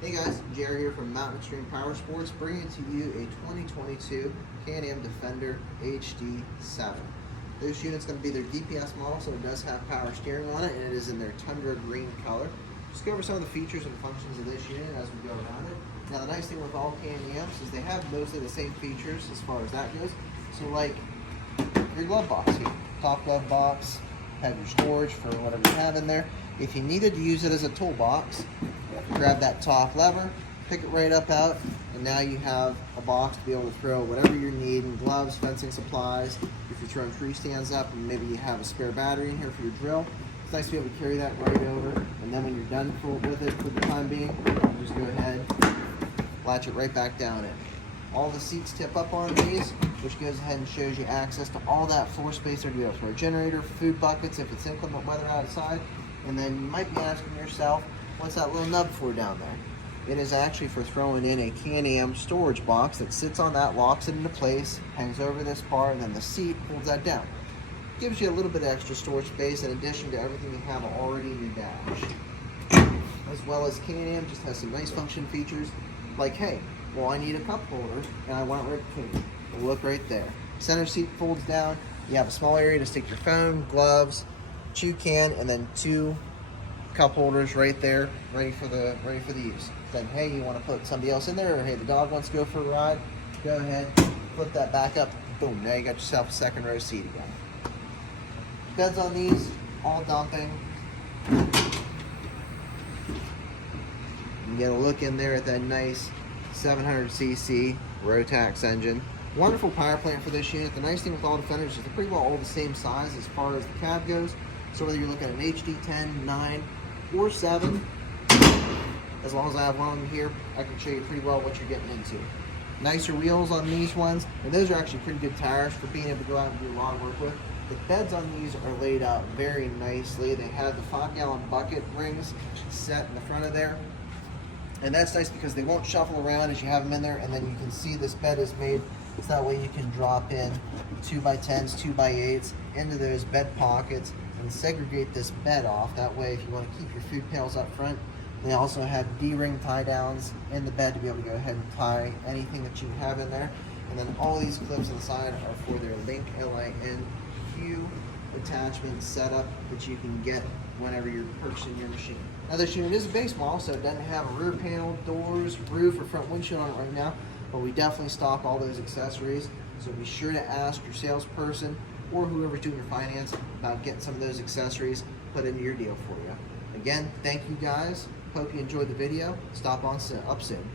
Hey guys, Jerry here from Mountain Extreme Power Sports, bringing to you a 2022 Can-Am Defender HD7. This unit's going to be their DPS model, so it does have power steering on it, and it is in their Tundra green color. Just go over some of the features and functions of this unit as we go around it. Now the nice thing with all Can-Ams is they have mostly the same features as far as that goes. So like your glove box here, top glove box, have your storage for whatever you have in there. If you needed to use it as a toolbox, grab that top lever, pick it right up out, and now you have a box to be able to throw whatever you need in gloves, fencing supplies. If you're throwing tree stands up and maybe you have a spare battery in here for your drill, it's nice to be able to carry that right over, and then when you're done with it for the time being, you just go ahead, latch it right back down in. All the seats tip up on these, which goes ahead and shows you access to all that floor space there to be able to throw a generator, food buckets if it's inclement weather outside. And then you might be asking yourself, what's that little nub for down there? It is actually for throwing in a Can-Am storage box that sits on that, locks it into place, hangs over this bar, and then the seat holds that down. Gives you a little bit of extra storage space in addition to everything you have already in your dash. As well as Can-Am just has some nice function features like, hey, well, I need a cup holder and I want it right between them. Well, look right there. Center seat folds down. You have a small area to stick your phone, gloves, chew can, and then two cup holders right there, ready for the use. Then, hey, you want to put somebody else in there, or hey, the dog wants to go for a ride, go ahead, flip that back up, boom, now you got yourself a second row seat again. Beds on these, all dumping. You get a look in there at that nice 700cc Rotax engine. Wonderful power plant for this unit. The nice thing with all Defenders is they're pretty well all the same size as far as the cab goes. So whether you're looking at an HD 10, 9, or 7, as long as I have one here, I can show you pretty well what you're getting into. Nicer wheels on these ones, and those are actually pretty good tires for being able to go out and do a lot of work with. The beds on these are laid out very nicely. They have the 5-gallon bucket rings set in the front of there. And that's nice because they won't shuffle around as you have them in there, and then you can see this bed is made so that way you can drop in 2x10s, 2x8s into those bed pockets and segregate this bed off. That way, if you want to keep your food pails up front, they also have D-ring tie downs in the bed to be able to go ahead and tie anything that you have in there. And then all these clips on the side are for their Link LINQ attachment setup that you can get whenever you're purchasing your machine. Now this unit is a base model, so it doesn't have a rear panel, doors, roof, or front windshield on it right now, but we definitely stock all those accessories. So be sure to ask your salesperson or whoever's doing your finance about getting some of those accessories put into your deal for you. Again, thank you guys. Hope you enjoyed the video. Stop on up soon.